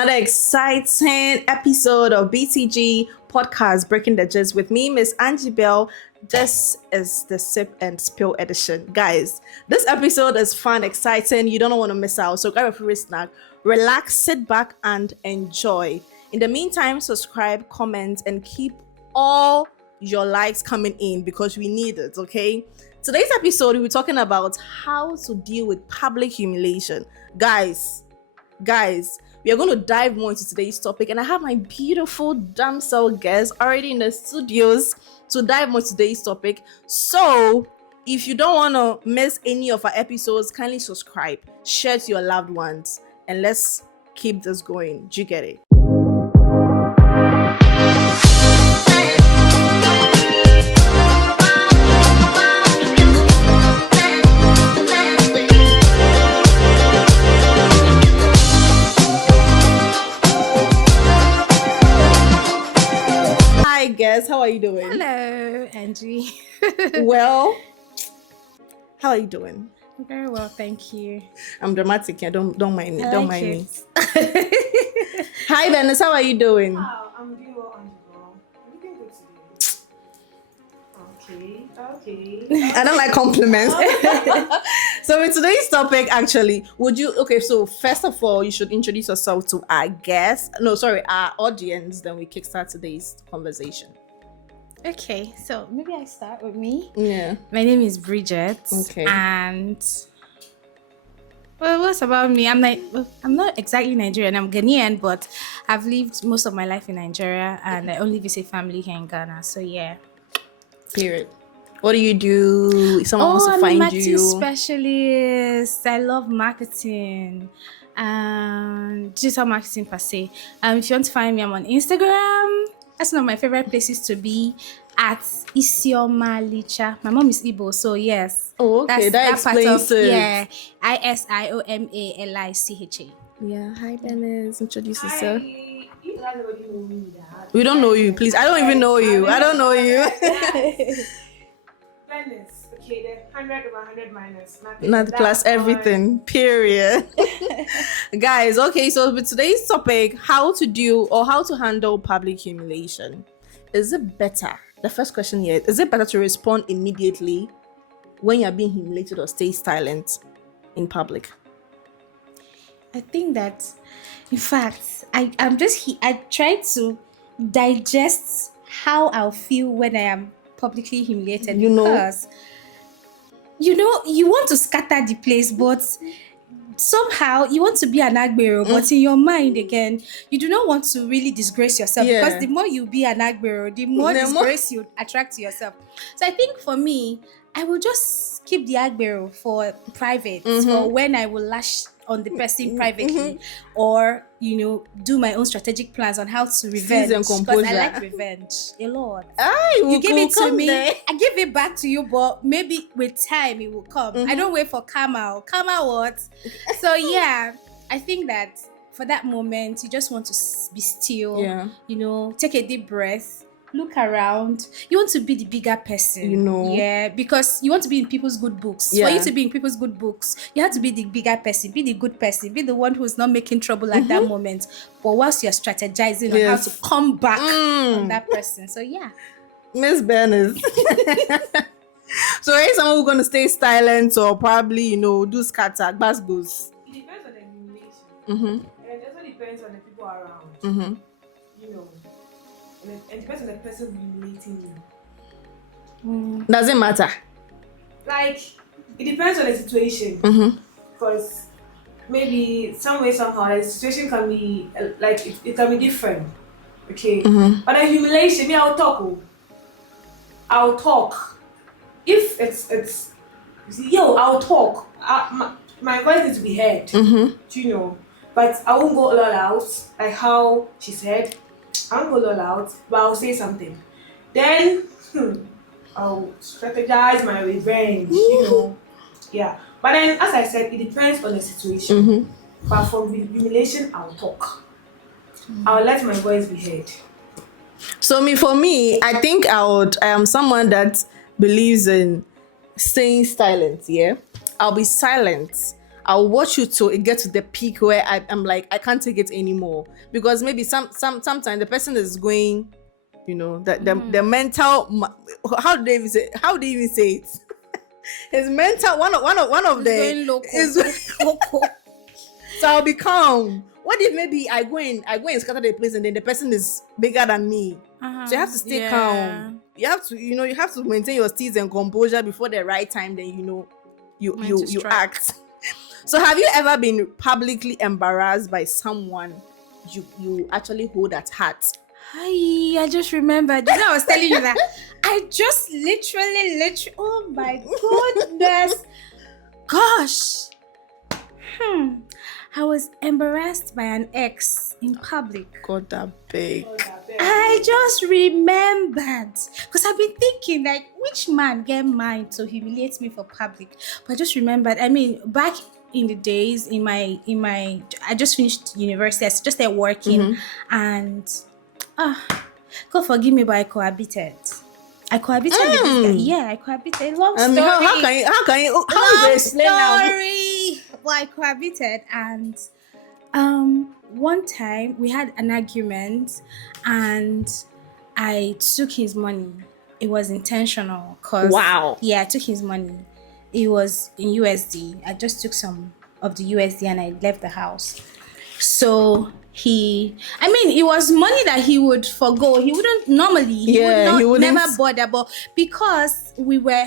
another exciting episode of BTG Podcast Breaking the Gist with me, Miss Angie Bell. This is the Sip and Spill edition. Guys, this episode is fun, exciting. You don't want to miss out. So grab a favorite snack, relax, sit back, and enjoy. In the meantime, subscribe, comment, and keep all your likes coming in because we need it, okay? Today's episode, we'll be talking about how to deal with public humiliation. Guys, we are going to dive more into today's topic, and I have my beautiful damsel guests already in the studios to dive more into today's topic. So if you don't want to miss any of our episodes, kindly subscribe, share to your loved ones, and let's keep this going. Do you get it? Hi guys, how are you doing? Hello, Angie. Well, how are you doing? I'm very well, thank you. I'm dramatic. Yeah, don't mind me. I Don't like mind it. me. Hi, Dennis. How are you doing? Wow, I'm doing well, Angela. I'm looking good today. Okay. I don't like compliments. So with today's topic, actually, so first of all, you should introduce yourself to our our audience, then we kickstart today's conversation. Okay, so maybe I start with me. Yeah. My name is Bridget. Okay. And what's about me? I'm not exactly Nigerian. I'm Ghanaian, but I've lived most of my life in Nigeria, and I only visit family here in Ghana. So yeah. Period. What do you do? If someone wants to I'm a find marketing you. specialist. I love marketing and digital marketing per se. If you want to find me, I'm on Instagram. That's one of my favorite places to be, at Isioma Licha. My mom is Igbo, so yes. Oh, okay. That explains it. Yeah, ISIOMALICHA. Yeah. Hi, Dennis. Introduce yourself. You guys already know me. That. We don't know you, please. I don't even know you. I don't know you. Fairness. Okay, the 100 over 100 minus nothing. Not plus everything. Period. Guys, okay, so with today's topic, how to handle public humiliation. Is it better? The first question here, is it better to respond immediately when you're being humiliated or stay silent in public? I think that, in fact, I try to digest how I'll feel when I am publicly humiliated, because you want to scatter the place, but somehow you want to be an agbero, but in your mind again, you do not want to really disgrace yourself, because the more you be an agbero, the more disgrace you attract to yourself. So I think for me, I will just keep the agbero for private, for when I will lash on the person privately, or do my own strategic plans on how to revenge, because I like revenge a lot. You give it to me, I give it back to you, but maybe with time it will come. I don't wait for karma what. So yeah, I think that for that moment you just want to be still, take a deep breath, look around. You want to be the bigger person, because you want to be in people's good books. For you to be in people's good books, you have to be the bigger person, be the good person, be the one who's not making trouble at that moment, but whilst you're strategizing on how to come back on that person. So yeah, Miss Bernice. So are you someone who's going to stay silent or probably do scatter goes? It depends on the humiliation. Mm-hmm. And it also depends on the people around. Mm-hmm. And it depends on the person humiliating you. Does it matter? Like, it depends on the situation. Because maybe some way, somehow, the situation can be, it can be different. Okay? But the humiliation, I'll talk. If it's I'll talk. My voice needs to be heard. Do you know? But I won't go all out, like how she said. I won't go all out, but I'll say something. Then I'll strategize my revenge, Yeah. But then, as I said, it depends on the situation. But for humiliation, I'll talk. I'll let my voice be heard. So for me, I think I am someone that believes in staying silent. Yeah, I'll be silent. I'll watch you till it gets to the peak where I'm like, I can't take it anymore. Because maybe sometimes the person is going, the mental, how do they even say it? His mental, one of the going loco. is loco. So I'll be calm. What if maybe I go and scatter the place and then the person is bigger than me? So you have to stay calm. You have to maintain your steeze and composure before the right time. Then you act. So have you ever been publicly embarrassed by someone you actually hold at heart? I just remembered. I was telling you that. I just literally. Oh my goodness. Gosh. I was embarrassed by an ex in public. God, that big. I just remembered. Because I've been thinking, like, which man get mine to humiliate me for public? But I just remembered. I mean, back in the days, in my I just finished university. I just started working. And, God forgive me, but I cohabited. With this guy. Yeah, I cohabited. Long story. How can you explain now? Well, I cohabited, and one time we had an argument and I took his money. It was intentional. Wow. Yeah, I took his money. It was in USD. I just took some of the USD and I left the house. So it was money that he would forgo. He wouldn't normally. He would never bother. But because we were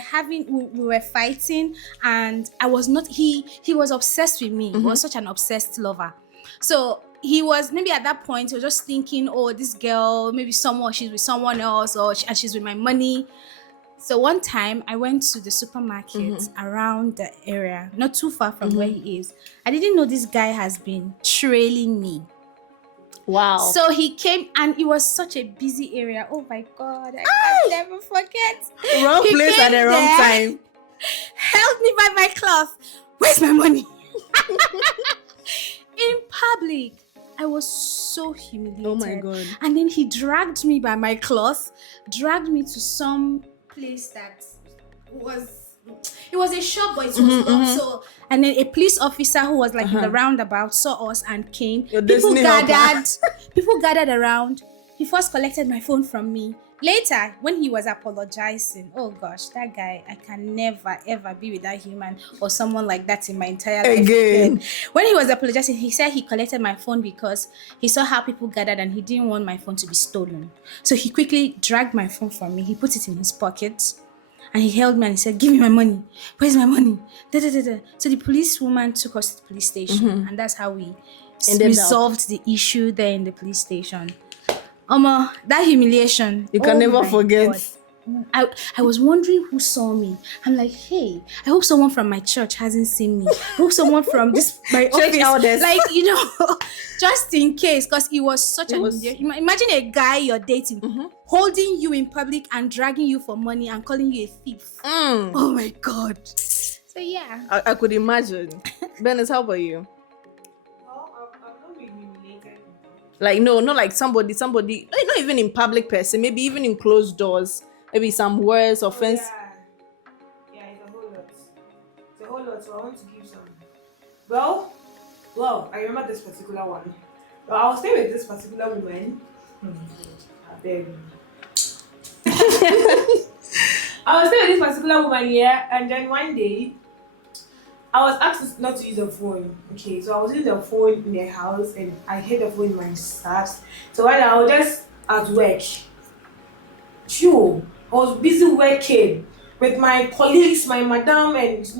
fighting, and I was not. He was obsessed with me. He was such an obsessed lover. So he was maybe at that point he was just thinking, oh, this girl, maybe she's with someone else, and she's with my money. So one time I went to the supermarket around the area, not too far from where he is. I didn't know this guy has been trailing me. Wow. So he came, and it was such a busy area. Oh my God, I can never forget. Wrong place at the wrong time. Held me by my cloth. Where's my money? In public. I was so humiliated. Oh my God. And then he dragged me by my cloth, dragged me to some place that it was a shop, but it was also. And then a police officer who was like in the roundabout saw us and came. People gathered around. He first collected my phone from me. Later, when he was apologizing, oh gosh, that guy, I can never ever be with that human or someone like that in my entire life again. When he was apologizing, he said he collected my phone because he saw how people gathered and he didn't want my phone to be stolen. So he quickly dragged my phone from me. He put it in his pocket. And he held me and he said, give me my money. Where's my money? So the policewoman took us to the police station. And that's how we resolved the issue there in the police station. That humiliation. You can never forget. God. I was wondering who saw me. I'm like, hey, I hope someone from my church hasn't seen me. I hope someone from my office, like, just in case, because it was such imagine a guy you're dating holding you in public and dragging you for money and calling you a thief. Oh my God. So yeah, I could imagine. Benes, how about you? Well, I've not been humiliated. Like no, not like somebody, not even in public person, maybe even in closed doors. Maybe some words, offense. Yeah, it's a whole lot. It's a whole lot, so I want to give some. Well, I remember this particular one. Well, I was staying with this particular woman. I was staying with this particular woman here, and then one day, I was asked not to use the phone. Okay, so I was using the phone in the house, and I had the phone in my sister's. So while I was just at work, I was busy working with my colleagues, my madam, and it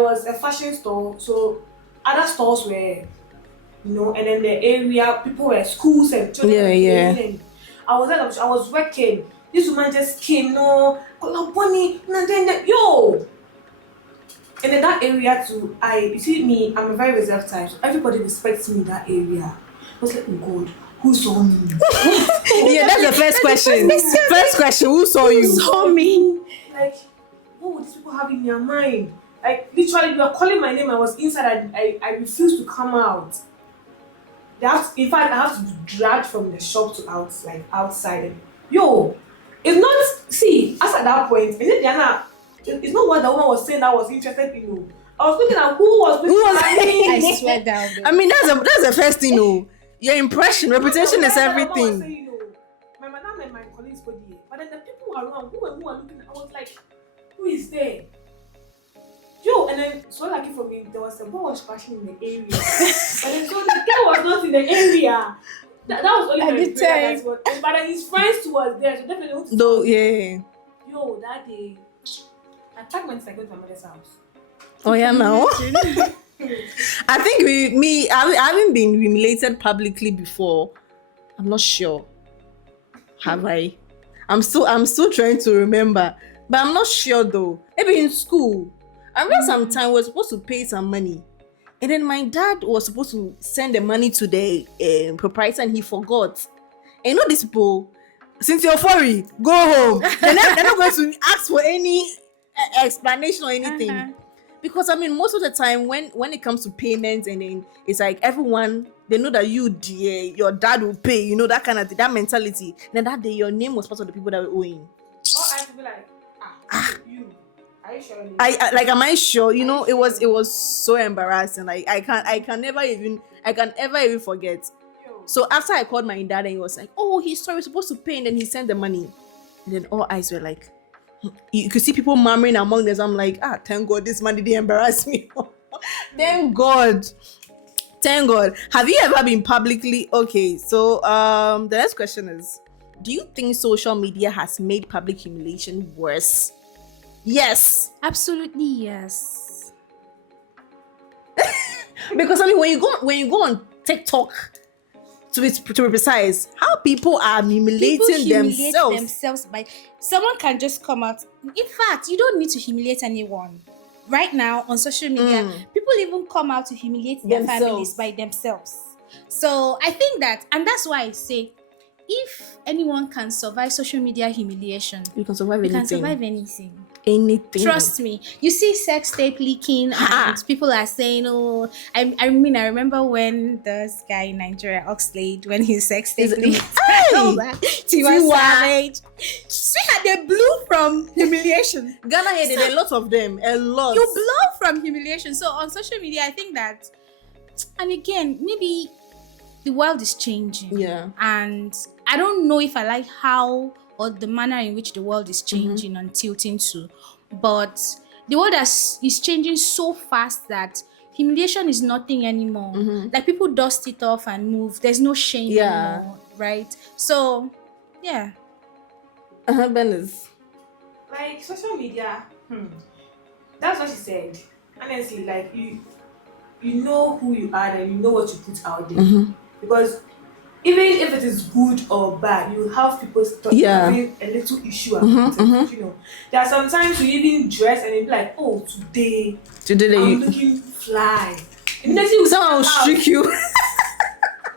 was a fashion store. So other stores were, and then the area, people were schools and children. And I was working. This woman just came, bunny, and in that area too, you see me, I'm a very reserved type, so everybody respects me in that area. I was like, oh God, who saw me? That's the first question. First question, who saw you? Who saw me? Like, what would these people have in their mind? Like, literally, they were calling my name. I was inside and I refused to come out. In fact, I have to be dragged from the shop to outside. It's not, see, as at that point, it's not what the woman was saying that I was interested in. I was looking at who was I swear down. I mean, that's the first thing, your impression, reputation is everything. Say, my madam and my colleagues were there, but then the people who are around, who were looking at, I was like, who is there? And then so lucky for me, there was a ball was crashing in the area, but then so the guy was not in the area. That was only my experience. But then his friends too was there, so definitely. Though, yeah. That day, I packed my second to my mother's house. Oh yeah, now. I think I haven't been humiliated publicly before. I'm not sure. Have I? I'm still trying to remember, but I'm not sure though. Maybe in school. I remember sometime we were supposed to pay some money, and then my dad was supposed to send the money to the proprietor, and he forgot. And you know these people, since you're sorry, go home. They're not going to ask for any explanation or anything. Because I mean, most of the time when it comes to payments, and then it's like everyone, they know that your dad will pay, that kind of thing, that mentality. And then that day your name was part of the people that were owing. Oh, I have to be like, you. Are you sure? Am I sure? It was so embarrassing. Like I can never even forget. So after I called my dad and he was like, oh, he's sorry, we're supposed to pay, and then he sent the money. And then all eyes were like, you could see people murmuring among them. I'm like, thank God this man didn't embarrass me. Thank God. Have you ever been publicly okay? So the next question is, do you think social media has made public humiliation worse? Yes. Absolutely yes. Because I mean, when you go on TikTok, to be precise, how people are humiliating themselves by someone can just come out. In fact, you don't need to humiliate anyone. Right now on social media, people even come out to humiliate their families by themselves. So I think that, and that's why I say, if anyone can survive social media humiliation, you can survive anything. Anything. Trust me. You see sex tape leaking and people are saying, oh, I remember when this guy in Nigeria, Oxlade, when his sex tape leaked. Tiwa Savage. Sweetheart, they blew from humiliation. Ghana here, there are a lot of them. A lot. You blow from humiliation. So on social media, I think that, and again, maybe the world is changing. Yeah. And I don't know if I like how or the manner in which the world is changing and tilting to. But the world is changing so fast that humiliation is nothing anymore. Like people dust it off and move. There's no shame anymore, right? So, yeah. Benes. Like social media, that's what she said. Honestly, like you know who you are and you know what you put out there. Because even if it is good or bad, you have people having a little issue about it. There are sometimes you even dress and you be like, oh, today I'm looking fly. Someone will streak you.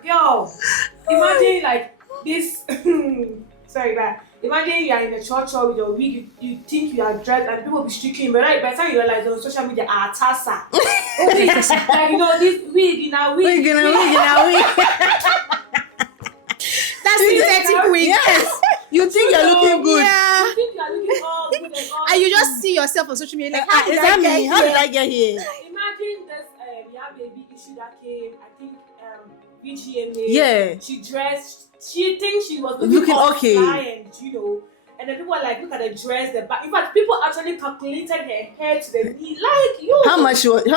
Yo, imagine like this. Sorry, but imagine you are in a church with your wig. You think you are dressed and people will be streaking, but by the time you realize on social media, tassa. Like this wig in a wig. That's synthetic wig. Yes. You think you're looking good. Yeah. You think you're looking all good and all. And you just see yourself on social media like, How did I get here? Imagine this baby issue that came. I think VGMA. Yeah. She dressed. She thinks she was looking okay. And and then people are like, look at the dress, the back. In fact, people actually calculated her hair to the knee. Like you. How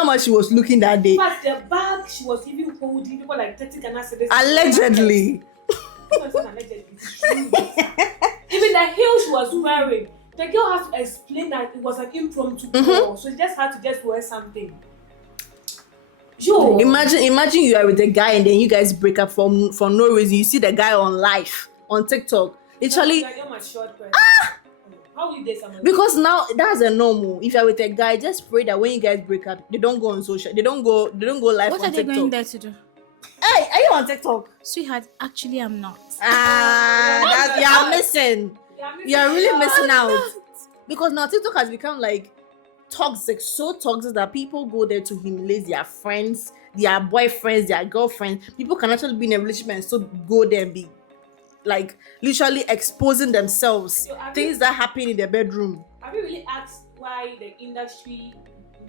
much she was looking that day? In fact, the bag she was even holding. People like 30 Ghana cedis. Allegedly. Even the heel she was wearing, the girl had to explain that it was an impromptu call, so she just had to wear something. Yo, imagine you are with a guy and then you guys break up for no reason. You see the guy on live on TikTok. Literally, how will you date someone? Because now that's a normal. If you're with a guy, just pray that when you guys break up, they don't go on social. They don't go live on TikTok. What are they going there to do? Hey, are you on TikTok? Sweetheart, actually I'm not. You're missing. You're really missing out. Because now TikTok has become like toxic, so toxic that people go there to humiliate their friends, their boyfriends, their girlfriends. People can actually be in a relationship and so go there and be like literally exposing themselves, things that happen in their bedroom. Have you really asked why the industry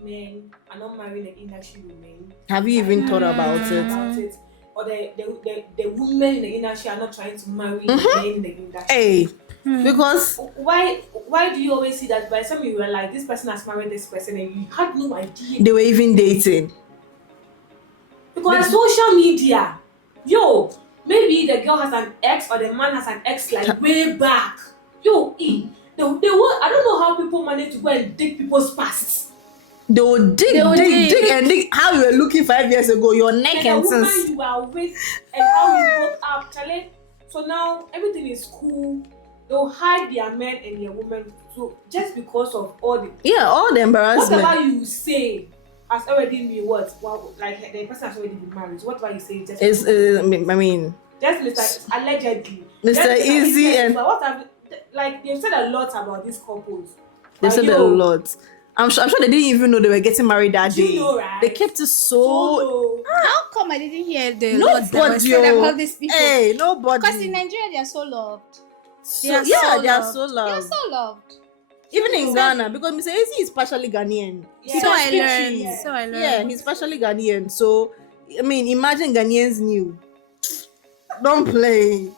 men are not marrying the industry women. Have you even thought about it? Or the women in the industry are not trying to marry the men in the industry. Hey, because why do you always see that by the time you were like, this person has married this person and you had no idea they were even dating? Because social media, maybe the girl has an ex or the man has an ex like way back. They will, I don't know how people manage to go and dig people's past. They will dig and dig how you were looking 5 years ago, your neck and the woman since. you are with and how you broke up, Charlie. So now everything is cool. They'll hide their men and their women. So just because of all the embarrassment. Whatever you say has already been like the person has already been married. So whatever you say just it's I mean just Mr. Allegedly. Mr. Easy and but what have like they've said a lot about these couples. They said a lot. I'm sure they didn't even know they were getting married that day. You know, right? They kept it so. How come I didn't hear the Nobody, words that were said about these people? Hey, nobody. Because in Nigeria they are so loved. They are so loved. They are so loved. Even in Ghana, because Mr. Easy is partially Ghanaian. Yeah. So I learned. Yeah, he's partially Ghanaian. So, I mean, imagine Ghanaians knew. Don't play.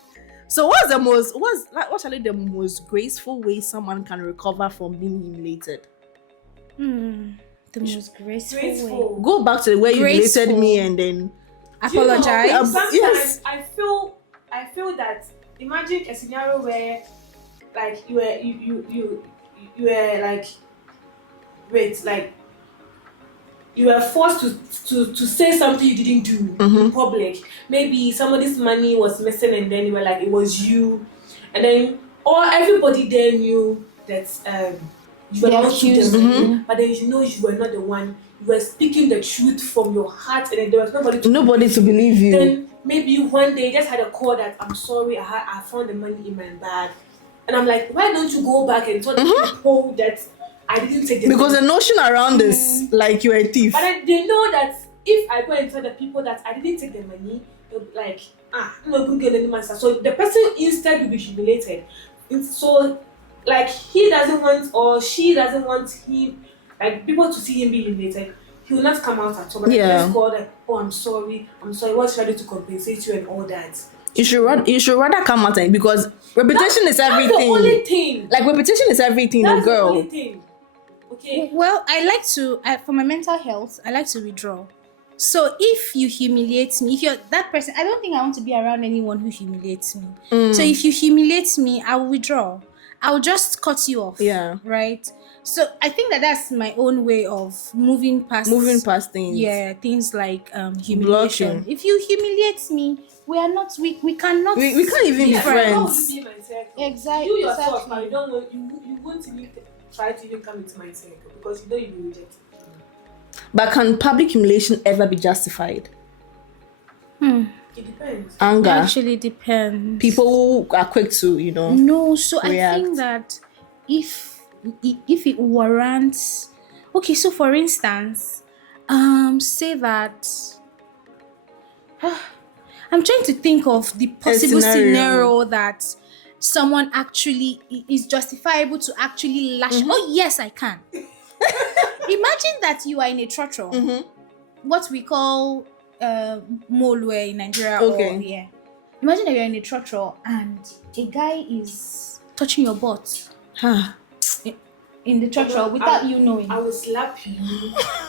So, what's actually the most graceful way someone can recover from being humiliated? The most graceful way. Go back to where you Graceful. humiliated me and then Apologize. Sometimes yes. I feel that imagine a scenario where like you were like wait like you were forced to say something you didn't do in public. Maybe somebody's money was missing and then you were like it was you, and then everybody there knew that you were not the but then you were not the one. You were speaking the truth from your heart, and then there was nobody to believe you. Then maybe one day you just had a call that I'm sorry, I found the money in my bag, and I'm like, why don't you go back and tell the people that I didn't take the because money? the notion around is like you're a thief. But then they know that if I go and tell the people that I didn't take the money, they'll be like, I'm not going to get any money. So the person instead will be humiliated. So like he doesn't want or she doesn't want him, like people to see him be humiliated. He will not come out at all. But just call them, I'm sorry, what's ready to compensate you and all that. You should rather come out and because reputation is everything. That's the only thing. Like reputation is everything, That's girl. the only thing. Okay. Well, I like to for my mental health, I like to withdraw. So if you humiliate me, if you're that person, I don't think I want to be around anyone who humiliates me. So if you humiliate me, I will withdraw. I'll just cut you off. Yeah. Right. So I think that's my own way of moving past things. Yeah, things like humiliation. Blocking. If you humiliate me, we cannot we can't even be friends. Be my circle. Exactly. You yourself now, you won't even try to even come into my circle because you know you'll be rejected. But can public humiliation ever be justified? It depends. Anger. Actually depends. People are quick to, No, so react. I think that if it warrants, okay, so for instance, say that I'm trying to think of the possible scenario that someone actually is justifiable to actually lash. Oh yes, I can. Imagine that you are in a trotro, what we call molwe in Nigeria. Okay. Imagine that you're in a trotro and a guy is touching your butt in the trotro without you knowing. I will slap you.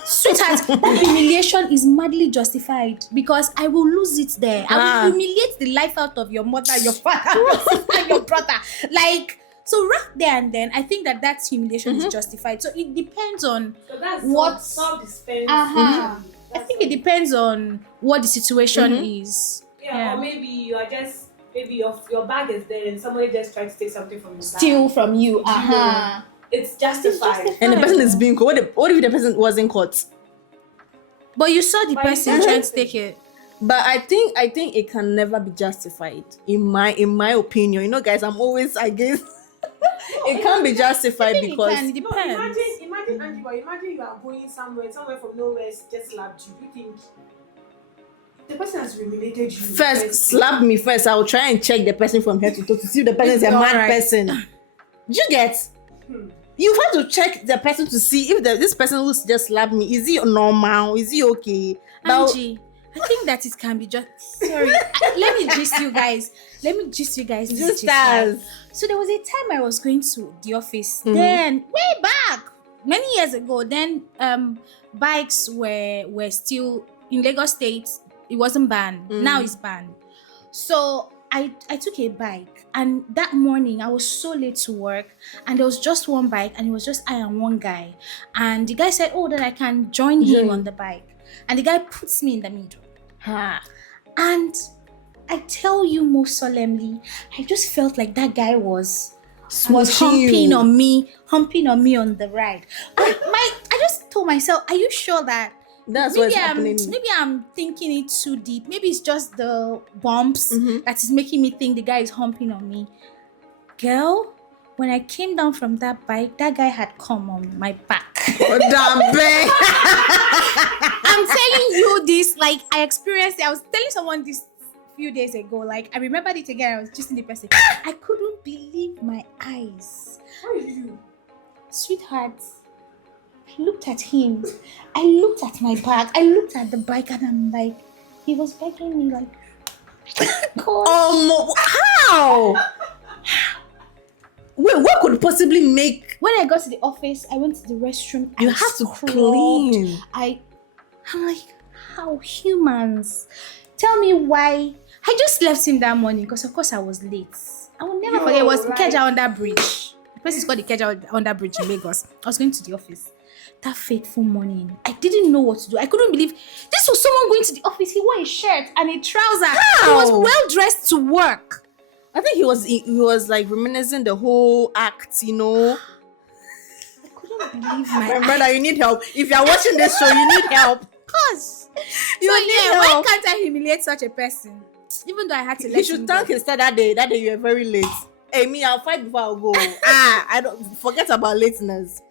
Sweetheart, that humiliation is madly justified because I will lose it there. I will humiliate the life out of your mother, your father, your sister, your brother. Like, so right there and then, I think that humiliation is justified. So it depends on what self-defense. I think it depends on what the situation is. Yeah, or maybe you are just your bag is there and somebody just tried to take something from your bag. Steal from you. It's justified. And the person is being caught. What if the person wasn't caught? But you saw the person trying to take it. But I think it can never be justified. In my opinion, guys, I'm always against. It can't be justified because it depends. Imagine Angie, imagine you are going somewhere from nowhere just slapped you. You think the person has humiliated you? First, slap me first. I will try and check the person from head to toe to see if the person is a mad person. Do you get? You have to check the person to see if this person who's just slapped me, is he normal? Is he okay? Now, Angie, I think that it can be just sorry. Let me gist you guys. This just gist, right? as So there was a time I was going to the office. Then way back, many years ago. Then bikes were still in Lagos State. It wasn't banned. Now it's banned. So I took a bike, and that morning I was so late to work, and there was just one bike, and it was just I and one guy. And the guy said, "Oh, that I can join him on the bike." And the guy puts me in the middle. And I tell you most solemnly, I just felt like that guy was humping on me on the ride. I just told myself, are you sure that that's what's happening? Maybe I'm thinking it too deep. Maybe it's just the bumps that is making me think the guy is humping on me. Girl, when I came down from that bike, that guy had come on my back. Oh, damn, babe. I'm telling you this, like I experienced it. I was telling someone this few days ago. Like I remembered it again. I was just in the person. I couldn't believe my eyes. How did you? Sweetheart, I looked at him. I looked at my bag. I looked at the bike, and I'm like, he was begging me like, God. How? Wait, what could possibly make? When I got to the office, I went to the restroom. You I have to scrubbed. clean. I'm like, how humans? Tell me why. I just left him that morning because, of course, I was late. I will never forget. It was Ikeja Under Bridge. The place is called Ikeja Under Bridge in Lagos. I was going to the office. That fateful morning, I didn't know what to do. I couldn't believe this was someone going to the office. He wore a shirt and a trouser. How? He was well dressed to work. I think he was like reminiscing the whole act, you know. I couldn't believe my My brother, you need help. If you're watching this show, you need help. Cause You need why help. can't I humiliate such a person? Even though I had to let You him should go. thank his dad that day. That day you were very late. Hey, me, I'll fight before I'll go. I don't forget about lateness.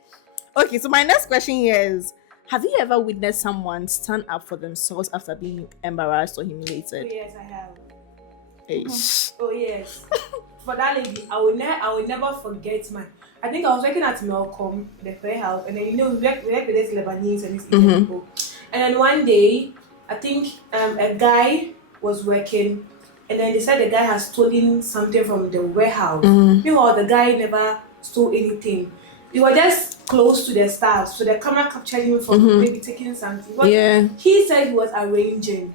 Okay, so my next question here is: have you ever witnessed someone stand up for themselves after being embarrassed or Oh, humiliated? yes, I have. Eish. Oh yes. For that lady, I will never forget my. I think I was working at Melcom, the fair house, and then we work with these Lebanese and these Indian people. And then one day, I think a guy was working, and then they said the guy has stolen something from the warehouse. Meanwhile, the guy never stole anything. They were just close to the staff, so the camera captured him from maybe taking something. But he said he was arranging.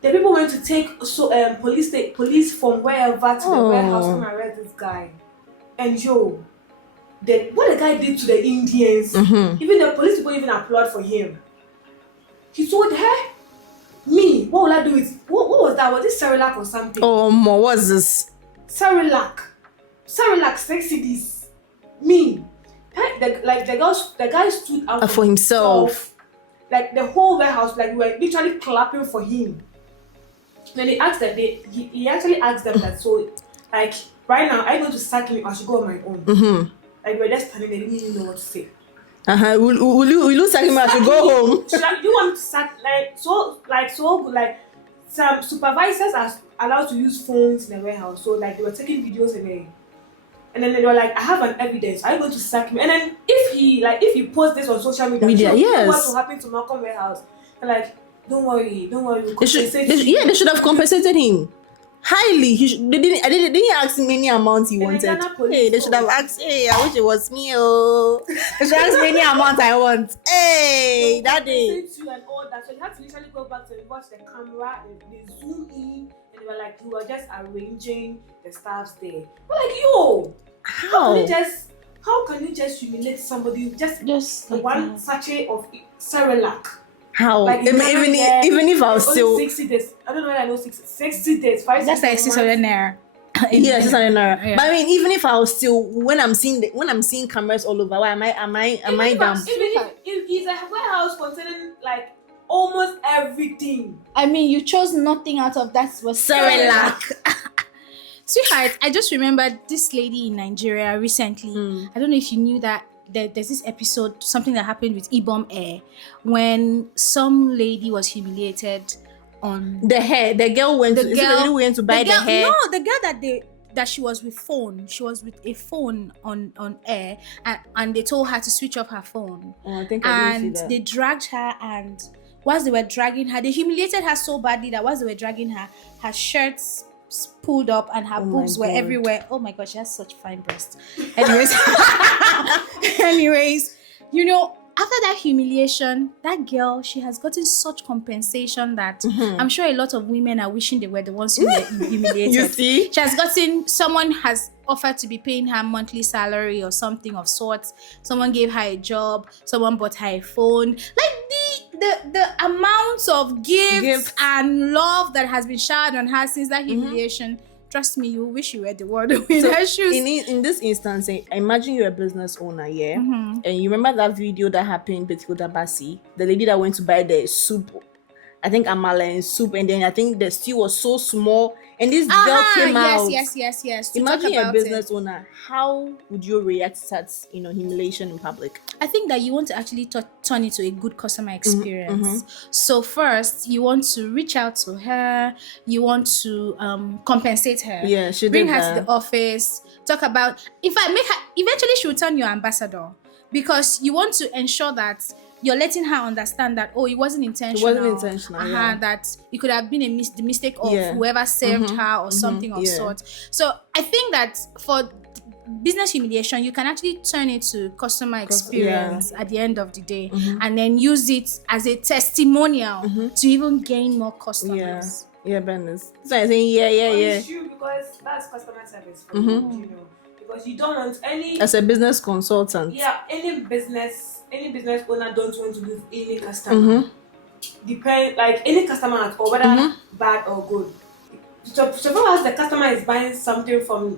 The people went to take police from wherever to the warehouse to arrest this guy. And what the guy did to the Indians, even the police people even applaud for him. He told her, me, what will I do with what was that? Was it Cerelac or something? Oh, more what's this? Cerelac 6 CDs. Me. The guy stood out For himself. Like the whole warehouse, like we were literally clapping for him. Then they asked that he actually asked them that, so like right now I'm going to sack him, I should go on my own. Like we're just standing there, they didn't even know what to say. Will you sack him? I should go home. You want to sack so good, like some supervisors are allowed to use phones in the warehouse, so like they were taking videos and then they were like, I have an evidence, are you going to sack him? And then if he posts this on social media, yes. What will happen to Malcolm warehouse? And like, don't worry. They should have compensated him highly. They didn't ask him any amount he wanted. Hey, they should have asked. Hey, I wish it was me. Oh, they should ask me any amount I want. Hey, that day. You and all that, so you have to literally go back to watch the camera. They zoom in, and they were like, you were just arranging the staffs there. We're like, yo, how can you just humiliate somebody just like one sachet of Cerelac? How? Like even if I was still 60 days. I don't know whether I know 60 days. That's like 600 naira. Yeah, 600 naira. Yeah. But I mean, even if I was still when I'm seeing cameras all over, why am I dumb? Even if it's a warehouse containing like almost everything. I mean, you chose nothing out of that was Cerelac. Sweetheart, I just remembered this lady in Nigeria recently. I don't know if you knew that there's this episode, something that happened with Ibom Air, when some lady was humiliated on the hair. The girl went to buy the hair. No, the girl that that she was with phone. She was with a phone on air, and they told her to switch off her phone. Oh, I think I didn't see that. They dragged her, and whilst they were dragging her, they humiliated her so badly that whilst they were dragging her, her shirts pulled up and her boobs were everywhere. Oh my gosh, she has such fine breasts. Anyways, you know, after that humiliation, that girl, she has gotten such compensation that I'm sure a lot of women are wishing they were the ones who were humiliated. You see? She has gotten, someone has offered to be paying her monthly salary or something of sorts. Someone gave her a job. Someone bought her a phone. Like the amount of gifts and love that has been showered on her since that humiliation. Trust me, you wish you were the one in her shoes. In this instance, imagine you're a business owner, and you remember that video that happened with Hilda Bassi, the lady that went to buy the soup, I think amala and soup, and then I think the stew was so small, and this girl came out. Yes. Imagine you're a business owner. How would you react to that, humiliation in public? I think that you want to actually turn it to a good customer experience. So first, you want to reach out to her. You want to compensate her. Yeah, she bring did her that. to the office. Talk about. In fact, make her. Eventually, she will turn your ambassador, because you want to ensure that you're letting her understand that it wasn't intentional. It wasn't intentional. Yeah. That it could have been the mistake of whoever served her or something of sort. So I think that for business humiliation, you can actually turn it to customer experience at the end of the day, and then use it as a testimonial to even gain more customers. Yeah, business. So I think yeah. It's true, because that's customer service for you, because you don't want any, as a business consultant. Yeah, any business owner don't want to lose any customer. Depend, like any customer at all, whether bad or good. So far as the customer is buying something from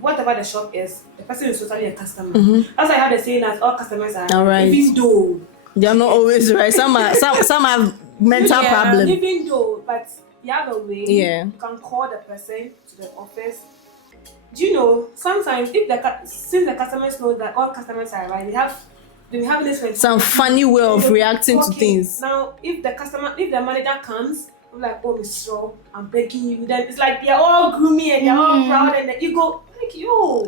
whatever the shop is, the person is totally a customer. That's why I have the saying that all customers are right. Even though they are not always right. Some have mental problems. Even though, but you have a way. Yeah. You can call the person to the office. Do you know, sometimes since the customers know that all customers are right, they have this some funny way of reacting to things. Now, if the manager comes, I'm like, oh, Miss Shaw, I'm begging you. Then it's like they're all gloomy and they're all proud, and then you go, like, yo,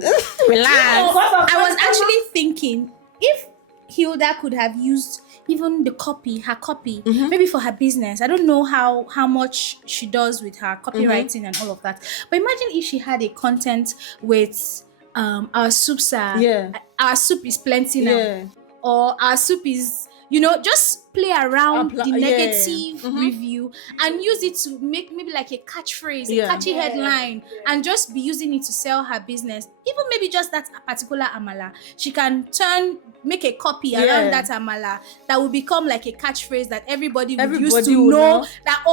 relax. I was actually thinking, if Hilda could have used even her copy, maybe for her business. I don't know how much she does with her copywriting and all of that. But imagine if she had a content with our soups are, our soup is plenty now, or our soup is, just play around the negative review and use it to make maybe like a catchphrase, a catchy headline, and just be using it to sell her business. Even maybe just that particular amala, she can make a copy around that amala that will become like a catchphrase that everybody would use to know that,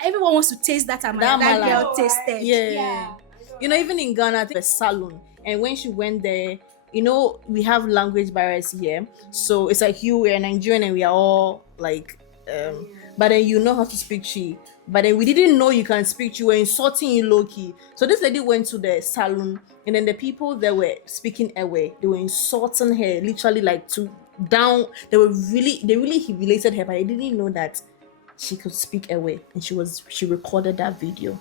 everyone wants to taste that amala that girl tasted. Even in Ghana, I think the salon, and when she went there, we have language barriers here, so it's like we're Nigerian and we are all like but then you know how to speak Chi, but then we didn't know you can speak Chi. We're insulting you low-key. So this lady went to the salon, and then the people that were speaking away, they were insulting her literally like they really humiliated her, but they didn't know that she could speak away, and she recorded that video.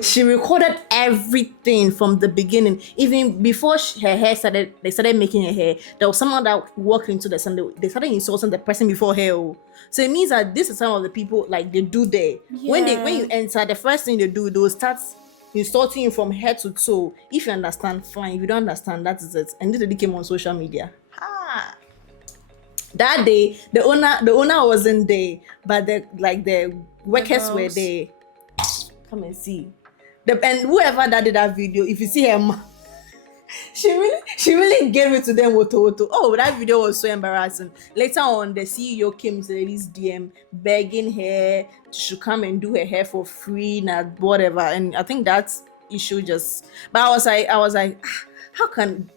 She recorded everything from the beginning, even before her hair started. They started making her hair. There was someone that walked into the sun. They started insulting the person before her. So it means that this is some of the people like they do there. When you enter, the first thing they do, they'll start insulting you from head to toe. If you understand, fine. If you don't understand, that is it. And this lady came on social media. That day, the owner wasn't there, but the workers were there. Come and see. And whoever that did that video, if you see her, she really gave it to them. Oh, that video was so embarrassing. Later on, the CEO came to the lady's DM begging her to come and do her hair for free, not whatever. And I think that issue just. But I was like, how can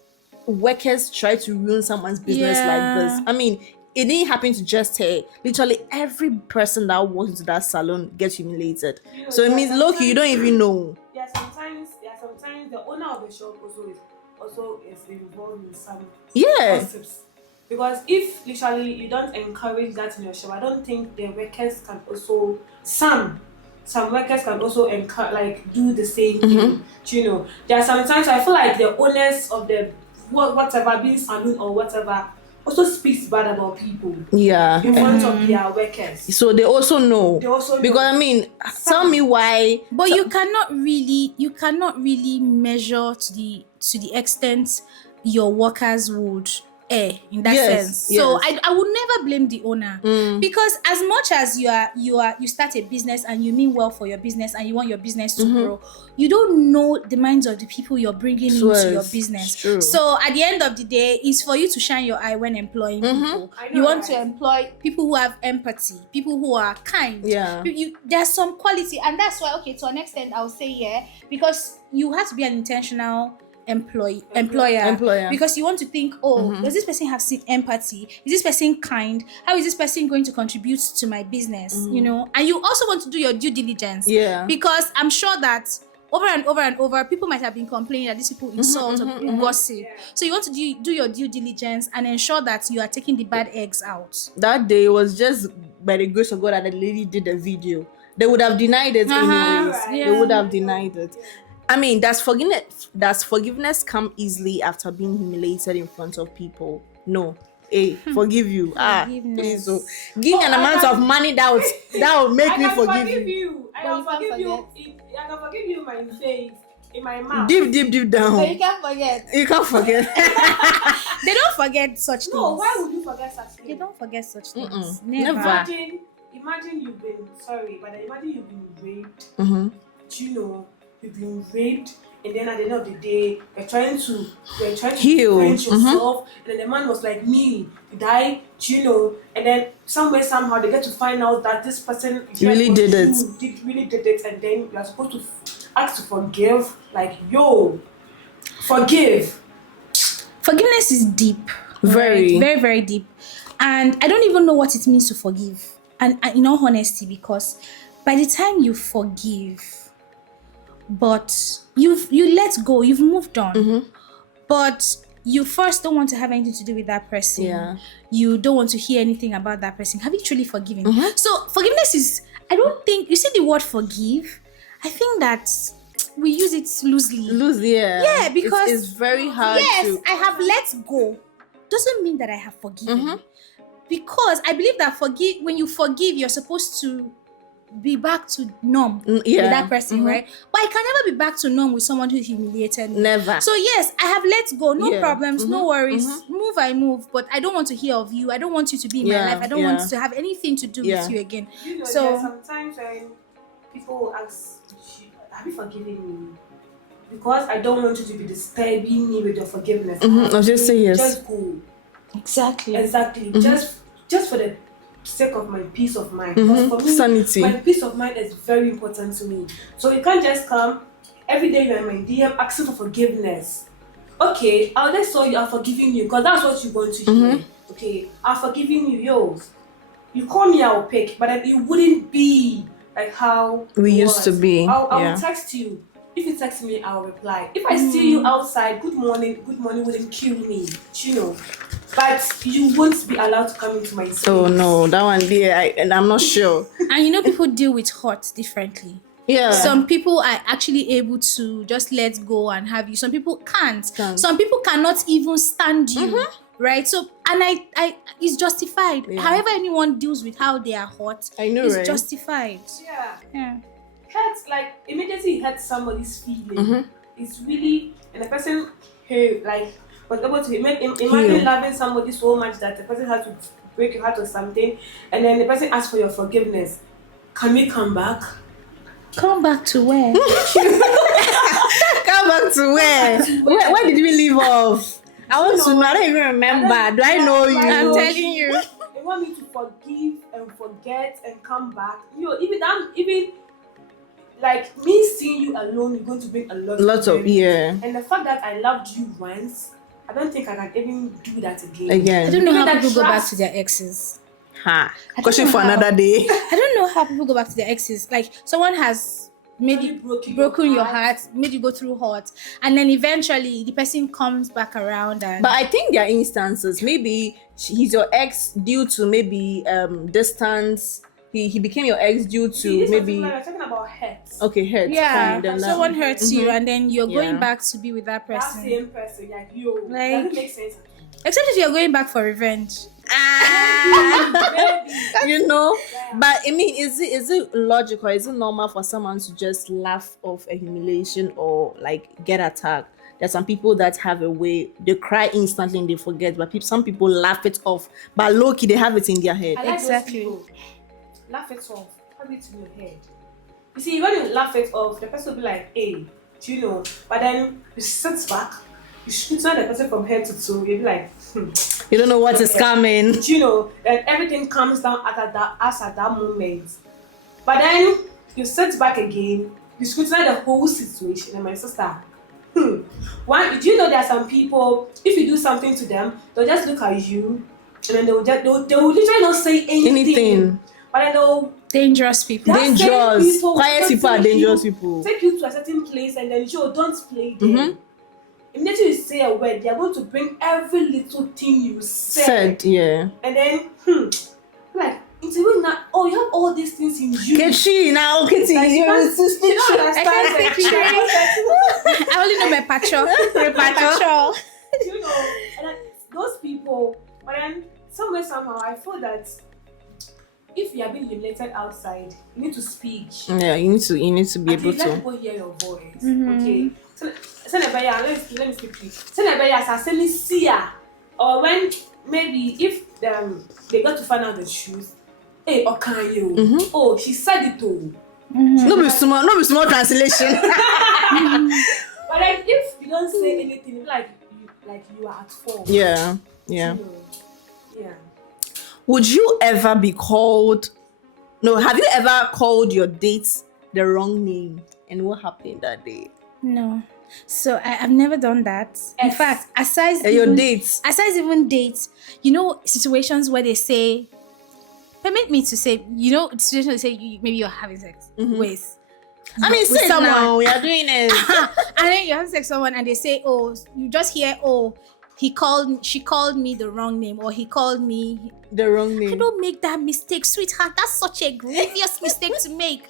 workers try to ruin someone's business like this? I mean, it didn't happen to just her. Literally every person that walks into that salon gets humiliated. So it means, look, you don't even know. Sometimes the owner of the shop also is involved in some gossips. Because if literally you don't encourage that in your shop, I don't think the workers can also some some workers can also do the same thing. You know, there are sometimes I feel like the owners of the whatever, being saloon or whatever, also speaks bad about people. Yeah. In front of their workers. So they also know. Because I mean, tell me why. But you cannot really measure to the extent your workers would err in that sense. So I would never blame the owner, because as much as you start a business and you mean well for your business and you want your business to grow, you don't know the minds of the people you're bringing into your business. So at the end of the day, it's for you to shine your eye when employing people. You want to employ people who have empathy, people who are kind. There's some quality, and that's why, okay, to an extent I'll say because you have to be an intentional employer, because you want to think, does this person have empathy? Is this person kind? How is this person going to contribute to my business? You know, and you also want to do your due diligence, because I'm sure that over and over and over, people might have been complaining that these people insult or gossip. So you want to do your due diligence and ensure that you are taking the bad eggs out. That day was just by the grace of God that the lady did the video. They would have denied it anyways. They would have denied it. I mean, does forgiveness come easily after being humiliated in front of people? No. Forgive you. Please. So give me an amount of money that will make me forgive you. I can forgive you. I can forgive you in my face, in my mouth. Deep down. So you can't forget. You can't forget. They don't forget such things. No, why would you forget such things? They don't forget such things. Never. Imagine you've been raped. Do you know? You've been raped, and then at the end of the day, you're trying to heal yourself, and then the man was like, me, die, you know, and then somehow they get to find out that this person really did it, and then you're supposed to ask to forgive, like, forgive. Forgiveness is deep, very, very, very deep, and I don't even know what it means to forgive, and in all honesty, because by the time you forgive, but you let go, you've moved on, but you first don't want to have anything to do with that person. You don't want to hear anything about that person. Have you truly forgiven? So forgiveness is, I don't think, you see the word forgive, I think that we use it loosely. Yeah, because it's very hard. I have let go doesn't mean that I have forgiven, because I believe that when you forgive, you're supposed to be back to numb with that person, right? But I can never be back to numb with someone who humiliated me. Never. So yes, I have let go, no problems, no worries. I move, but I don't want to hear of you. I don't want you to be in my life. I don't want to have anything to do with you again. You know, so sometimes when people ask, have you forgiven me? Because I don't want you to be disturbing me with your forgiveness. I'll just say yes. Just go. Exactly. Just for the sake of my peace of mind. Because for me, sanity, my peace of mind is very important to me. So you can't just come every day you're in my DM asking for forgiveness. Okay, I'll just tell you I'm forgiving you because that's what you want to hear. Okay, I'm forgiving you, you call me, I'll pick, but it wouldn't be like how we used to be. I will text you. If you text me, I'll reply. If I see you outside, good morning wouldn't kill me, you know. But you won't be allowed to come into my space. Oh no, that one there, and I'm not sure. And you know, people deal with hurt differently. Some people are actually able to just let go and have you. Some people can't. Some people cannot even stand you. Right? So, and I it's justified. However anyone deals with how they are hurt, it's justified. Hurts, like immediately it hurts somebody's feeling. It's really, and the person who was able to imagine loving somebody so much that the person had to break your heart or something, and then the person asks for your forgiveness. Can we come back? Come back to where? Come back to where? Where did we leave off? I want to know. I don't even remember. Do I know you? I'm telling you. They want me to forgive and forget and come back. You know, even like me seeing you alone, you're going to bring a lot of And the fact that I loved you once, I don't think I can even do that again. I don't know how people go back to their exes. Question for another day. I don't know how people go back to their exes. Like someone has maybe broken your heart, made you go through hurt, and then eventually the person comes back around. But I think there are instances, maybe he's your ex due to maybe distance he became your ex due See, to this maybe particular, we're talking about hurts. okay hurt. Yeah, Fine, then someone hurts you, and then you're Yeah. going back to be with that That person. same person, like yo, Like- doesn't make sense. Except if you're going back for revenge. Maybe. you know. Yeah. But I mean, is it logical? Is it normal for someone to just laugh off a humiliation or like get attacked? There's some people that have a way they cry instantly and they forget, but some people laugh it off. But low key, they have it in their head. I like Exactly. those people. Laugh it off. Have it in your head. You see, when you laugh it off, the person will be like, hey, do you know? But then you sit back, you shoot the person from head to toe, you'll be like, You don't know what is coming. do you know? And everything comes down at that moment. But then you sit back again, you scrutinize the whole situation, and my sister. One, do you know there are some people, if you do something to them, they'll just look at you and then they will literally not say anything. But then they'll Dangerous people. That same Dangerous. people Quiet will people are take dangerous you- people. take you to a certain place and then don't play there. Mhm. Immediately you say a word, they are going to bring every little thing you Said, yeah. and then like interview now. Oh, you have all these things in you. Kitchi now, Kitty, Like, you you're can't- to speak. you don't understand I can't speak that. I only know my patrol. You know, and then those people. But then somewhere somehow I feel that if you are being humiliated outside, you need to speak. Yeah, you need to be At able least let to. people hear your voice. Mhm. Okay. So let me speak please. Say me see ya. Or when maybe if they got to find out the truth. Hey, okay you. Mhm. Oh, she said it too. No be small translation. But then if you don't say anything, it's like you are at fault. Yeah, yeah. You know. Yeah. Would you ever be called? No, have you ever called your dates the wrong name? And what happened that day? No. So I've never done that. In Yes. fact, aside Your even, dates. aside even dates, you know, situations where they say, permit me to say, you know, situations where they say maybe you're having sex with. I mean, with say it someone. now. We are doing it. And then you're having sex with someone and they say, oh, you just hear, oh, she called me the wrong name, or he called me. The wrong I name. don't make that mistake, sweetheart. That's such a grievous mistake to make.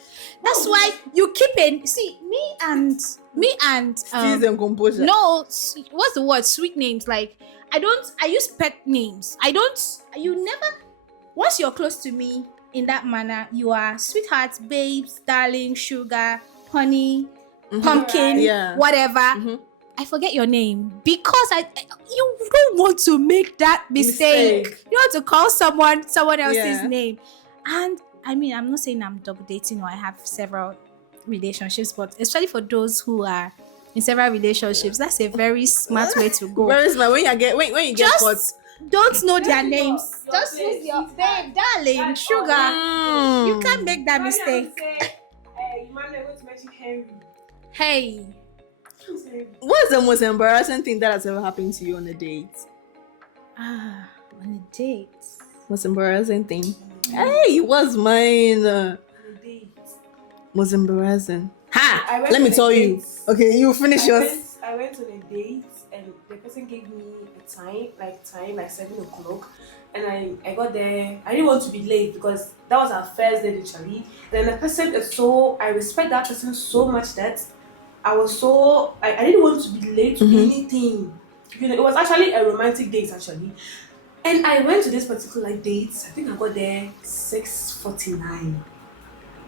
That's why you keep it. See, me and Steals and composure. no, what's the word? Sweet names. Like I use pet names. You never. Once you're close to me in that manner, you are sweetheart, babes, darling, sugar, honey, pumpkin, Yeah. whatever. Mhm. I forget your name because you don't want to make that mistake. Mistake. You want to call someone else's Yeah. name. And I mean, I'm not saying I'm double dating or I have several relationships, but especially for those who are in several relationships, that's a very smart way to go. Where is my when you get Just caught? don't know their Use your- names. your Just place, use your sweetheart. babe, darling, That's sugar. all. You can't make that Imagine I mistake. would say, Emmanuel, going to mention Henry. Hey, Who's Henry? What's the most embarrassing thing that has ever happened to you on a date? on a date. Most embarrassing thing? Hey, it was mine. On a date. Most embarrassing. I Ha! went Let me on a tell you. date. Okay, you finish yours. I went on a date and the person gave me a time like 7:00, and I got there. I didn't want to be late because that was our first date literally. Then the person is I respect that person so much that I didn't want to be late to anything. You know, it was actually a romantic date actually. And I went to this particular date. I think I got there 6:49.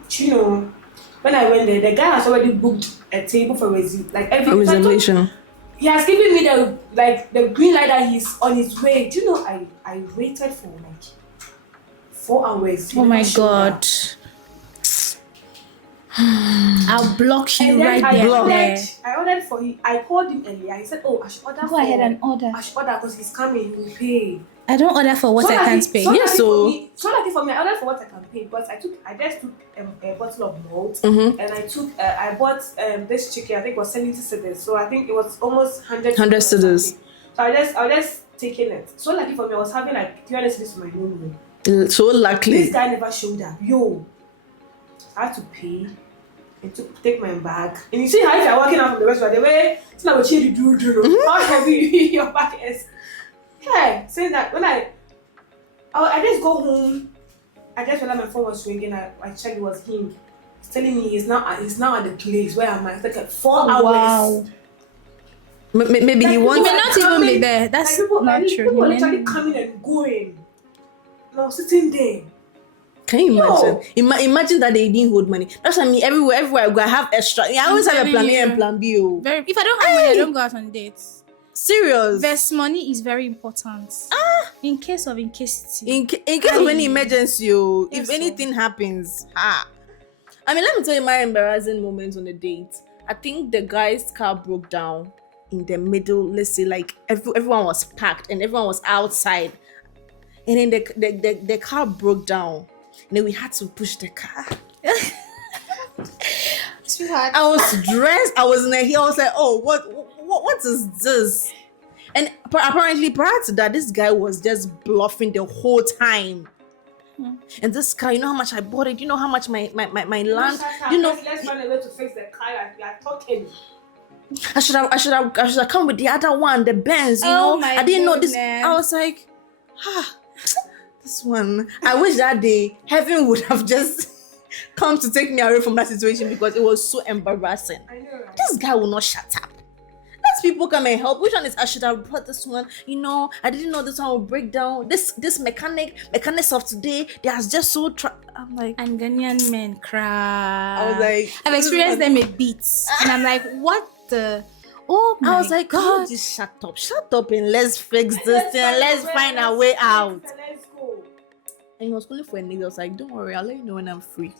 You know, when I went there, the guy has already booked a table for A reservation. He has given me the green light that he's on his way. Do you know I waited for like 4 hours. He Oh never my showed up. god. I'll block you And then right I there. ordered for him. I called him earlier. He said, "Oh, I should order Go for ahead and order. I should order because he's coming. He will pay." I don't order for what So I lucky- can't pay. So Yeah, lucky so- for me, so lucky for me, I ordered for what I can pay. But I just took a bottle of malt, Mhm. and I bought this chicken. I think it was 70 cedis. So I think it was almost 100 100 cedis or cedis. something. So I was just taking it. So lucky for me, I was having like 300 cedis for my own room. So luckily. This guy never showed up. Yo, I had to pay. And to take my bag. And you see how if you're walking out from the restaurant, the way it's not what you do, how heavy your bag is. Hey, saying that when I just go home, I just realized my phone was ringing. I checked, it was him. He's telling me he's now at the place where I'm at. It's like 4 hours. Wow. Maybe he He wants. may not even be there. That's not true. People He may literally not- coming and going. No, sitting there. Can you Yo. imagine? Imagine that they didn't hold money. That's what I mean. Everywhere I go, I have extra. I always have a telling plan A you. and plan B. Oh. Very. If I don't have money, I don't go out on dates. Serious. There's money is very important. In case of incasity. In case of any Aye. emergency, oh, Yes, if sir. anything happens, I mean, let me tell you my embarrassing moments on a date. I think the guy's car broke down in the middle. Let's say like everyone was packed and everyone was outside, and then the car broke down, and then we had to push the car. Sweetheart. I was dressed. I was in a heel. I was like, oh, what is this? And apparently, prior to that, this guy was just bluffing the whole time. And this car, you know how much I bought it? You know how much my land? You know, Let's find a way to fix the car. You are talking. I should have come with the other one, the Benz. You Oh know, my I didn't know this. goodness. I was like, this one. I wish that day heaven would have just come to take me away from that situation because it was so embarrassing. I know, right? This guy will not shut up. Let people come and help. Which one is I should have brought this one? You know, I didn't know this one would break down. This mechanics of today, they are just so. I'm like, And Ghanaian men cry. I was like, I've experienced them with beats, and I'm like, what the? Oh my I was like, God! God, just shut up, and let's fix this thing. And let's find our way out. Let's go. And he was calling for a nigga. I was like, don't worry, I'll let you know when I'm free.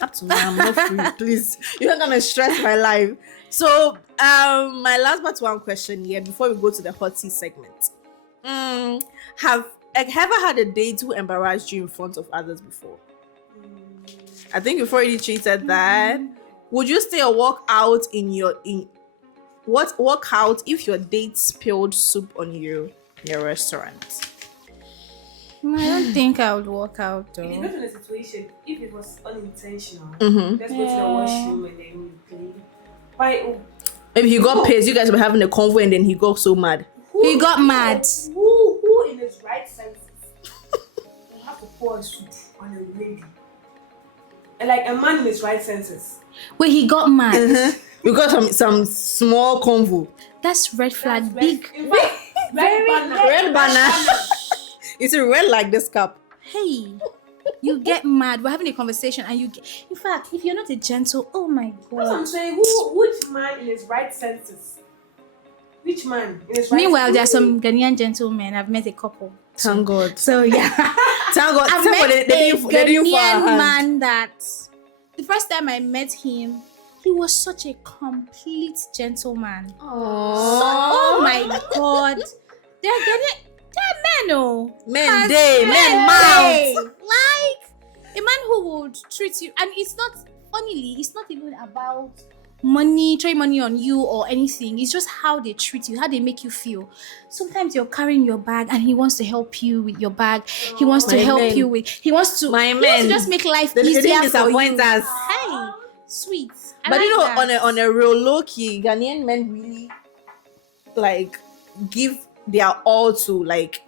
Up to now, I'm not free. Please, you're not gonna stress my life. So, my last but one question here before we go to the hot tea segment. Have ever had a date who embarrassed you in front of others before? I think you've already treated that. Would you stay or walk out walk out if your date spilled soup on you in a restaurant? I don't think I would walk out It though. depends on the situation. If it was unintentional, Mm-hmm. let's go to the washroom and then we play. Why? Maybe he got pissed. You guys were having a convo and then he got so mad. He got mad. Who in his right senses will have to pour soup on a lady? And like a man in his right senses. Wait, he got mad. We got some small convo. That's red flag. That's Big. red banner. Red banner. It's a red like this cup. Hey, you get mad. We're having a conversation, and you get. In fact, if you're not a gentle, oh my That's what I'm God. saying. Which man in his right senses? Which man in his right Meanwhile, there are senses? some Ghanaian gentlemen. I've met a couple. Thank God. So yeah. Thank God. I've Thank God met they a didn't fall our Ghanaian hand. man that the first time I met him, he was such a complete gentleman. Oh my God. They're men, oh. Men Cause day, men hey, mouth. like a man who would treat you, and it's not, funnily, it's not even about money, throwing money on you or anything. It's just how they treat you, how they make you feel. Sometimes you're carrying your bag and he wants to help you with your bag. He wants to My help men. you with, he wants to Men. just make life They easier didn't for you. disappoint us. Hey, sweet. I But you know, like that. on a real low key, Ghanaian men really like give their all to like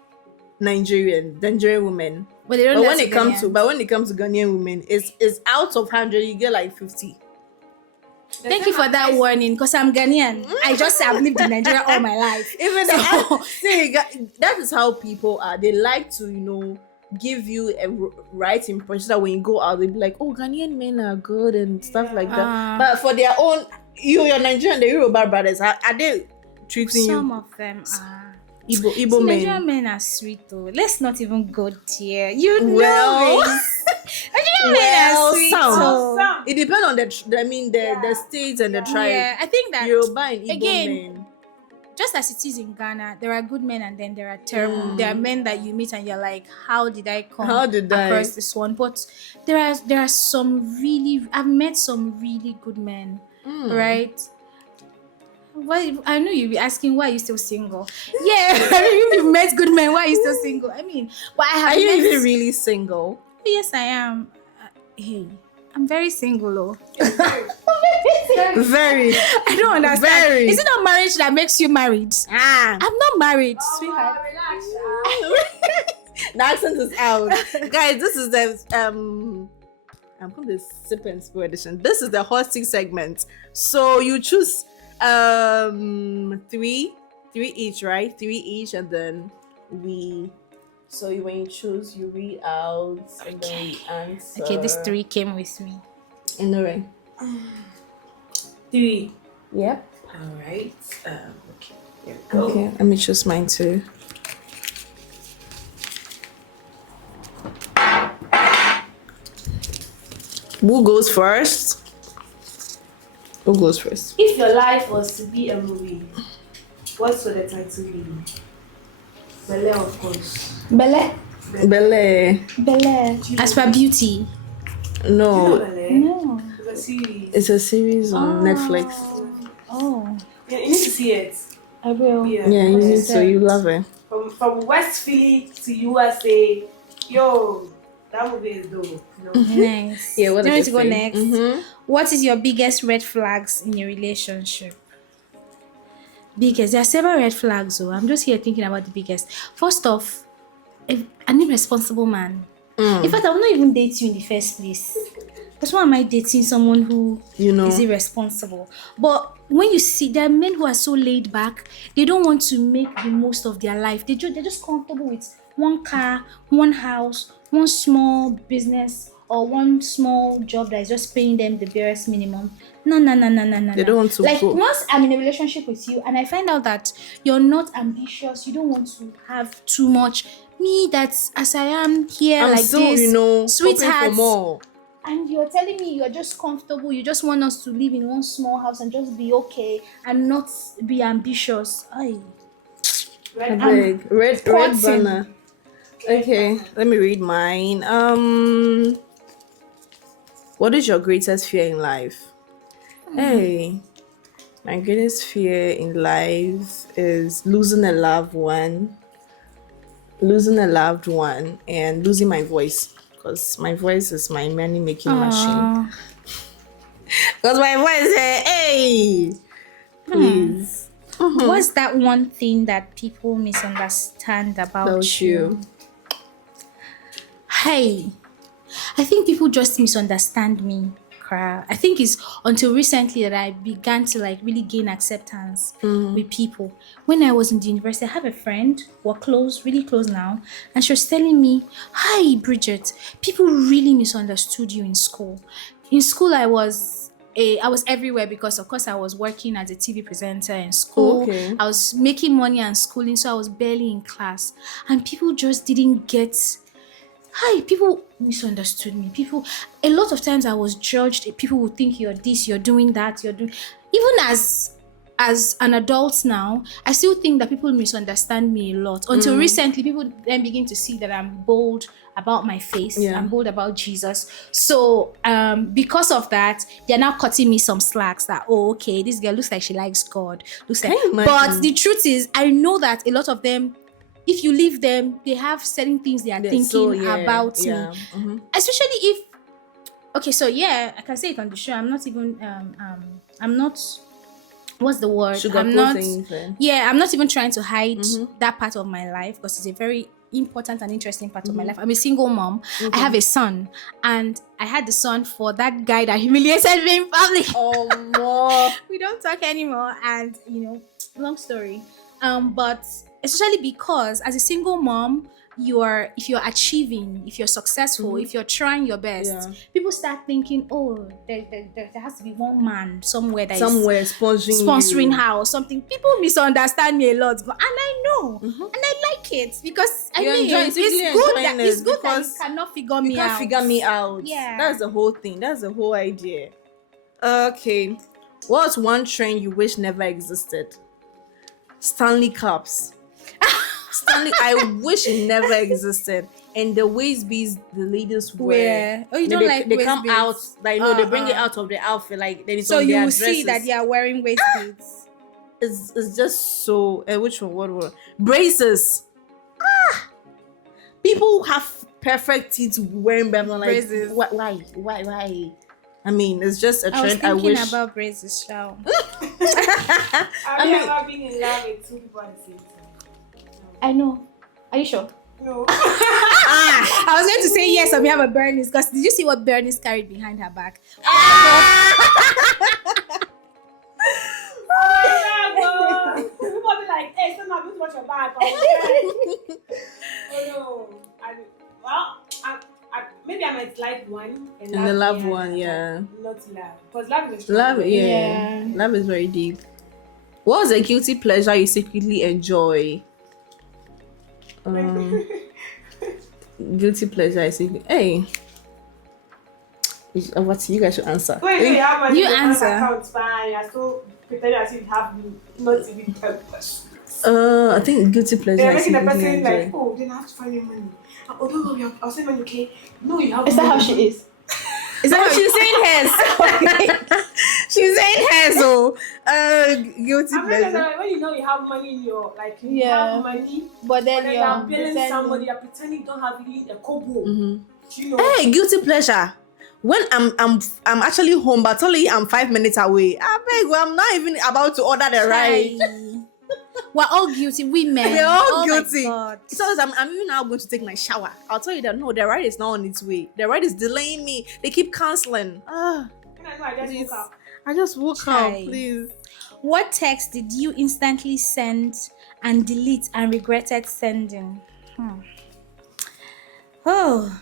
Nigerian women. But they don't But do when that it comes to Ghanaians. Ghanaian women, it's out of 100 you get like 50. Thank you for that warning, because I'm Ghanaian. I've lived in Nigeria all my life. Even So- that is how people are. They like to, give you a right impression that when you go out, they'll be like, oh, Ghanaian men are good and stuff like that. But for their own, your Nigerian, the Yoruba brothers, are they treating Some you? of them are. Igbo men. Nigerian men are sweet though. Let's not even go there. You know Well, it. Nigerian men are sweet some. though. It depends on the states and the tribe. Yeah, I think that Yoruba and Igbo again, men. just as it is in Ghana, there are good men and then there are terrible. There are men that you meet and you're like, how did I come How did I? across this one? But there are some really, I've met some really good men, right? Why? I know you'll be asking, why are you still single? Yeah, you've met good men. Why are you still single? I mean, but I have Are you met. even really single? Yes, I am. Hey, I'm very single, though. Very. I don't understand. Very. Is it not marriage that makes you married? Ah. I'm not married, sweetheart. Relax. The accent is out. Guys, this is the I'm calling this sip and spill edition. This is the hot seat segment. So you choose three each, right? Three each, and then we. So when you choose, you read out and then we answer. Okay, these three came with me. In the ring. 3. Yep. All right. Okay. Here we go. Okay, let me choose mine too. Who goes first? Who goes first? If your life was to be a movie, what would the title be? Belle, of course. Belle. Belle. Belle. As per beauty. You know No, Belle? No. It's a series. it's a series on Netflix. Oh. Yeah, you need to see it. I will. Yeah. Yeah, you need Yes. to. You love it. From West Philly to USA, yo, that movie is dope. You know? Nice. Yeah, what Do you want did to they go say? next? Mhm. What is your biggest red flags in your relationship? Biggest. There are several red flags, so I'm just here thinking about the biggest. First off, an irresponsible man. In fact, I will not even date you in the first place. Because why am I dating someone who You know. is irresponsible? But when you see, there are men who are so laid back, they don't want to make the most of their life. They're just comfortable with one car, one house, one small business, or one small job that is just paying them the barest minimum. No. They don't want to Like, go. once I'm in a relationship with you and I find out that you're not ambitious, you don't want to have too much. Me, that's as I am here, I'm like still, this, hoping for sweetheart. more. And you're telling me you're just comfortable, you just want us to live in one small house and just be okay and not be ambitious. Aye. Red Big red Cotton. banner. Okay, let me read mine. What is your greatest fear in life? Hey, my greatest fear in life is losing a loved one, and losing my voice. Because my voice is my money making machine. Because my voice is, hey, please. What's that one thing that people misunderstand about About you? you. Hey, I think people just misunderstand me. I think it's until recently that I began to like really gain acceptance with people. When I was in the university, I have a friend, we're close, really close now, and she was telling me, "Hi, Bridget, people really misunderstood you in school. In school, I was everywhere because, of course, I was working as a TV presenter in school. Okay. I was making money and schooling, so I was barely in class, and people just didn't get." Hi, people misunderstood me. A lot of times I was judged. People would think you're this, you're doing that, you're doing. Even as an adult now, I still think that people misunderstand me a lot. Until recently, people then begin to see that I'm bold about my faith. Yeah. I'm bold about Jesus. So because of that, they're now cutting me some slacks that, oh, okay, this girl looks like she likes God. Looks like. Can you imagine? But the truth is, I know that a lot of them, if you leave them, they have certain things they are thinking about me. Especially if, okay, so yeah, I can say it on the show. I'm not even, I'm not, what's the word? I'm not, I'm not even trying to hide that part of my life because it's a very important and interesting part of my life. I'm a single mom. I have a son, and I had the son for that guy that humiliated me in public. Oh, more. We don't talk anymore, and long story. But especially because as a single mom, if you're achieving, if you're successful, if you're trying your best, people start thinking, oh, there has to be one man somewhere that is sponsoring her or something. People misunderstand me a lot, and I know, and I like it because it's good that you cannot figure me out. You can't figure me out. Yeah, that's the whole thing. That's the whole idea. Okay, what's one trend you wish never existed? Stanley Cups. I wish it never existed. And the waist beads the ladies wear. Oh, you don't like they waist come beads? out like they bring it out of the outfit like then it's so on you their will dresses. see that they are wearing waist beads. It's just so. Which one? What? Braces. People have perfect teeth wearing them like braces. Why? I mean, it's just a I was trend. thinking about braces, shall. Have you ever been in love with two people at the same time? I know. Are you sure? No. I was going to say yes, we have a Bernice, because did you see what Bernice carried behind her back? People be like, hey, son, I'm going to watch your back. Oh no. Maybe I might like one And the love the one, other, yeah. but not love. Because love is a strong Love, word. yeah. Love is very deep. What was a guilty pleasure you secretly enjoy? Guilty pleasure I secretly. Hey. What you guys should answer? Wait, you have money You in your answer. bank account, fine. You're so pretending as if you have not even purpose. I think guilty pleasure They're I making the secretly person enjoy. like, oh, then I have to find your money. Oh, don't worry, I'll send money, okay? No, you have Is that how money. she is? Is that she's saying hers? She's saying hers. So, guilty I'm really pleasure. sorry, when you know you have money in your, like, you Yeah. have money, But but then then you're you're billing pretending. somebody, you're pretending you don't have really a kobo. Mm-hmm. Do you know? Hey, guilty pleasure. When I'm actually home, but only I'm 5 minutes away. I beg, well, I'm not even about to order the ride. We're all guilty, women. We're all Oh my guilty. God. So I'm even now going to take my shower. I'll tell you that no, the ride is not on its way. The ride is delaying me. They keep canceling. And I know I just Please. woke up. I just woke Chai. up, please. What text did you instantly send and delete and regretted sending? Oh,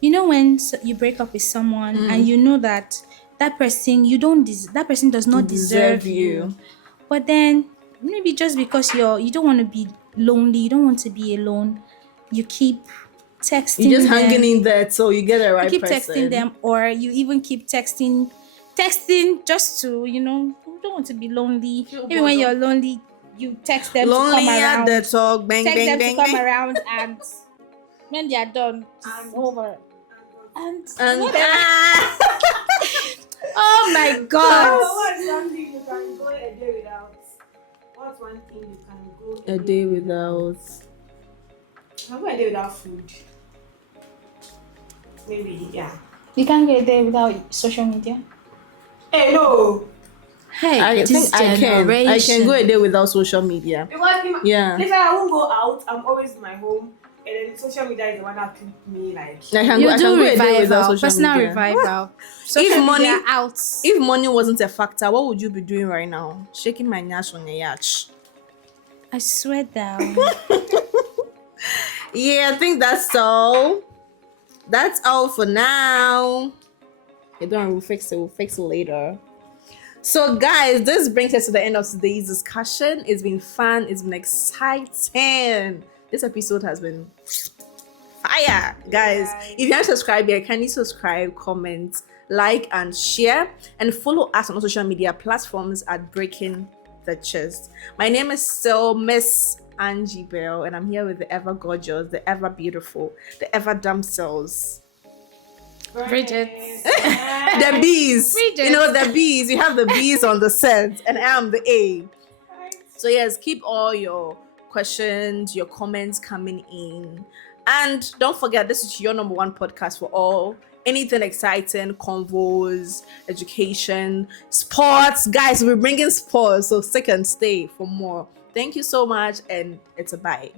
you know when you break up with someone and you know that person that person does not deserve you, but then maybe just because you don't want to be lonely, you don't want to be alone, you keep texting You're just them. hanging in there till you get the right You keep person. texting them, or you even keep texting just to, you don't want to be lonely. Even when you're lonely, you text them to Lonely come at around. the talk, bang, Text bang, them bang, to come bang. around, and when they are done, it's And- over. And And oh my So God! what's something you can go a day without? What's one thing you can go a day without. Can go a day without food? Maybe, yeah. You can't get there without social media. Hey, no. Hey, I this think I can go generation. a day without social media. Because Yeah. if I won't go out, I'm always in my home. And then social media is the one that keeps me like. I can You go, I do can go a day without revival, social personal media. revival. Social money- media out. If money wasn't a factor, what would you be doing right now? Shaking my nyash on your yacht. I swear down. Yeah, I think that's all. That's all for now. Okay, don't worry, we'll fix it later. So guys, this brings us to the end of today's discussion. It's been fun, it's been exciting. This episode has been fire. Guys, if you haven't subscribed yet, kindly subscribe, comment, like, and share, and follow us on social media platforms at Breaking the Gist. My name is still Miss Angie Bell, and I'm here with the ever gorgeous, the ever beautiful, the ever damsels. Bridget. The bees. Bridget. You know, the bees. You have the bees on the set, and I'm the A. So yes, keep all your questions, your comments coming in. And don't forget, this is your number one podcast for all anything exciting, convos, education, sports. Guys, we're bringing sports, so stick and stay for more. Thank you so much, and it's a bye.